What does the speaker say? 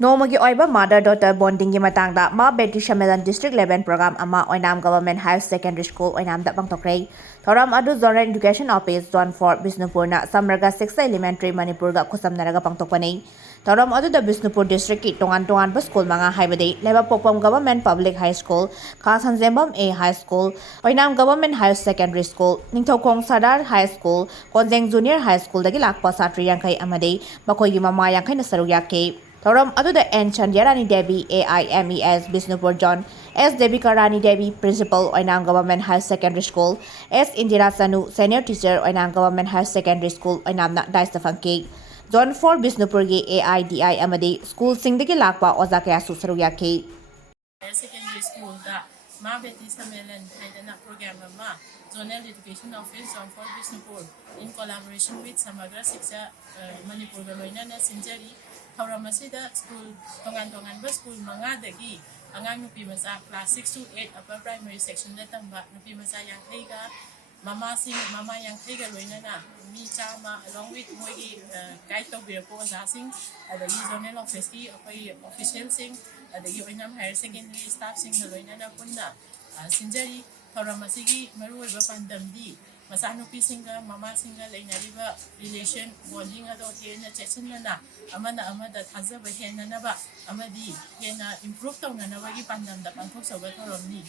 Nomagi oiba mother-daughter bonding gi matangda ma Beti Sammelan District 11 program ama Oinam Government Higher Secondary School Oinam da Pangthokhre. Thoram adu Zonal Education Office Zone 4 Bisnupur na Samraga 6 Elementary Manipur ga khusamnaraga pangthokpani. Thoram adu da Bisnupur District ki tongan ba school manga haibade leba Pokpam Government Public High School, Khasanjembam A High School, Oinam Government Higher Secondary School, Ningthokong Sadar High School, Konjeng Junior High School dagi lakpa satri yankai amade makoi gi mama yankai na saru yakke. Thoram aduda N Chandyarani Devi AIMES Bisnupur John, S Devika Rani Devi Principal Oinam Government High Secondary School, S Indira Sanu Senior Teacher Oinam Government High Secondary School Oinam na Daistafanke. Zone 4 Bisnupur gi AIDI amadi school singdagi lakpa oza kaya susaru yake. Secondary school da ma Beti Sammelan haidana program ama Zonal Education Office Zone 4 Bisnupur in collaboration with Samagra Siksha Manipur Loinana Sinjari Hauramasi school tongan ba school manga dagi angang nupi masa class 6 to 8 upper primary section da tamba nupi masa yang kaiga mama yang kaiga loinana mi chama along with moigi guide to be ko asing adagi zonal office ki apai official sing adagi Oinam higher secondary staff sing loinana punna sinjari Hauramasi gi maru ba pandamdi Masanupi singa mama singa lainariba relation bonding ado hena chechinna amada thazaba hena naba amadi hena improve tawna nabagi pandam da pangthok soba thoromni